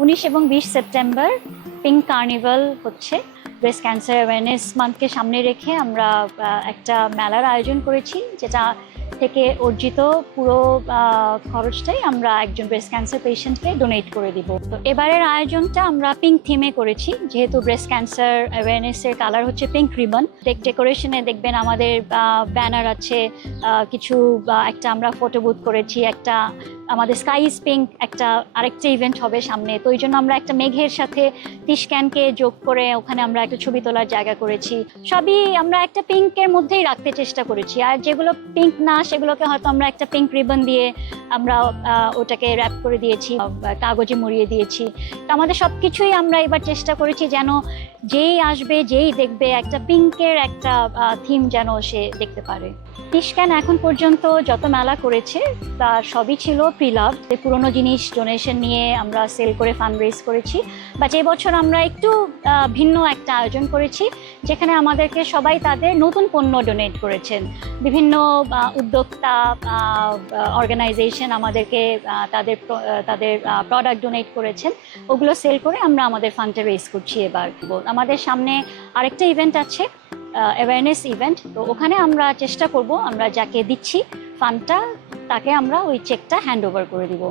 19 এবং 20 September pink carnival হচ্ছে। Breast cancer awareness মান্থকে সামনে রেখে আমরা একটা মেলার আয়োজন করেছি, যেটা থেকে অর্জিত পুরো খরচটাই আমরা একজন ব্রেস্ট ক্যান্সার পেশেন্টকে ডোনেট করে দিব। তো এবারের আয়োজনটা আমরা পিঙ্ক থিমে করেছি, যেহেতু ব্রেস্ট ক্যান্সার অ্যাওয়ারনেসের কালার হচ্ছে পিঙ্ক রিবন। ডেকোরেশনে দেখবেন আমাদের ব্যানার আছে, কিছু একটা আমরা ফটো বুথ করেছি, একটা আমাদের স্কাইজ পিঙ্ক আরেকটা ইভেন্ট হবে সামনে। তো ওই জন্য আমরা একটা মেঘের সাথে টিশক্যানকে যোগ করে ওখানে আমরা একটা ছবি তোলার জায়গা করেছি। সবই আমরা একটা পিঙ্কের মধ্যেই রাখতে চেষ্টা করেছি, আর যেগুলো পিঙ্ক না সেগুলোকে হয়তো আমরা একটা পিঙ্ক রিবন দিয়ে আমরা ওটাকে র্যাপ করে দিয়েছি, কাগজে মুড়িয়ে দিয়েছি। তো আমাদের সব কিছুই আমরা এবার চেষ্টা করেছি যেন যেই আসবে যেই দেখবে একটা পিঙ্কের একটা থিম যেন সে দেখতে পারে। টিশক্যান এখন পর্যন্ত যত মেলা করেছে তার সবই ছিল প্রিলাভ। পুরোনো জিনিস ডোনেশন নিয়ে আমরা সেল করে ফান্ড রেজ করেছি। বাট এবছর আমরা একটু ভিন্ন একটা আয়োজন করেছি, যেখানে আমাদেরকে সবাই তাদের নতুন পণ্য ডোনেট করেছেন। বিভিন্ন উদ্যোক্তা অর্গানাইজেশন আমাদেরকে তাদের প্রোডাক্ট ডোনেট করেছেন। ওগুলো সেল করে আমরা আমাদের ফান্ডটা রেজ করছি এবার। আমাদের সামনে আরেকটা ইভেন্ট আছে, অ্যাওয়ারনেস ইভেন্ট। তো ওখানে আমরা চেষ্টা করব আমরা যাকে দিচ্ছি ফান্ডটা তাকে আমরা ওই চেকটা হ্যান্ড ওভার করে দিব।